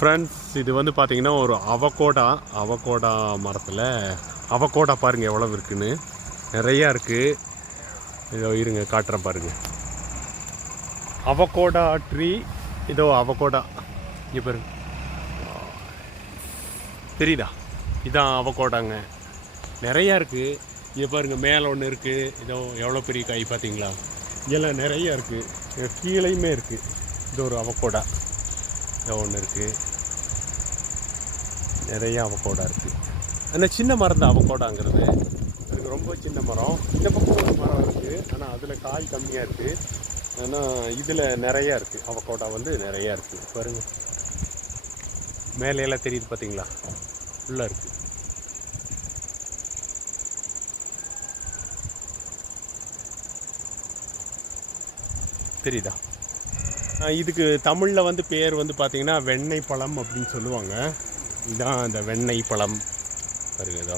Friends, இது வந்து பார்த்தீங்கன்னா ஒரு அவகோடா மரத்தில் அவகோடா பாருங்கள் எவ்வளோ இருக்குன்னு. நிறையா இருக்குது. இதோ இருங்க காட்டுறேன் பாருங்கள். Avocado tree. இதோ அவகோடா இங்கே பாருங்க, தெரியுதா? இதான் அவகோடாங்க. நிறையா இருக்குது. இங்கே பாருங்கள், மேலே ஒன்று இருக்குது. இதோ எவ்வளோ பெரிய காய் பார்த்தீங்களா? இதெல்லாம் நிறையா இருக்குது. கீழேயுமே இருக்குது. இது ஒரு அவகோடா. இதோ ஒன்று இருக்குது. நிறையா அவகோடா இருக்குது. அந்த சின்ன மரம் தான் அவகோடாங்கிறது. அதுக்கு ரொம்ப சின்ன மரம். இந்த பக்கம் ஒரு மரம் இருக்குது, ஆனால் அதில் காய் கம்மியாக இருக்குது. ஆனால் இதில் நிறையா இருக்குது. அவகோடா வந்து நிறையா இருக்குது. பாருங்கள், மேலையெல்லாம் தெரியுது பார்த்தீங்களா? ஃபுல்லாக இருக்குது. தெரியுதா? இதுக்கு தமிழில் வந்து பேர் வந்து பார்த்திங்கன்னா வெண்ணெய் பழம் அப்படின்னு சொல்லுவாங்க. இதுதான் அந்த வெண்ணெய் பழம். பாருங்க, இதோ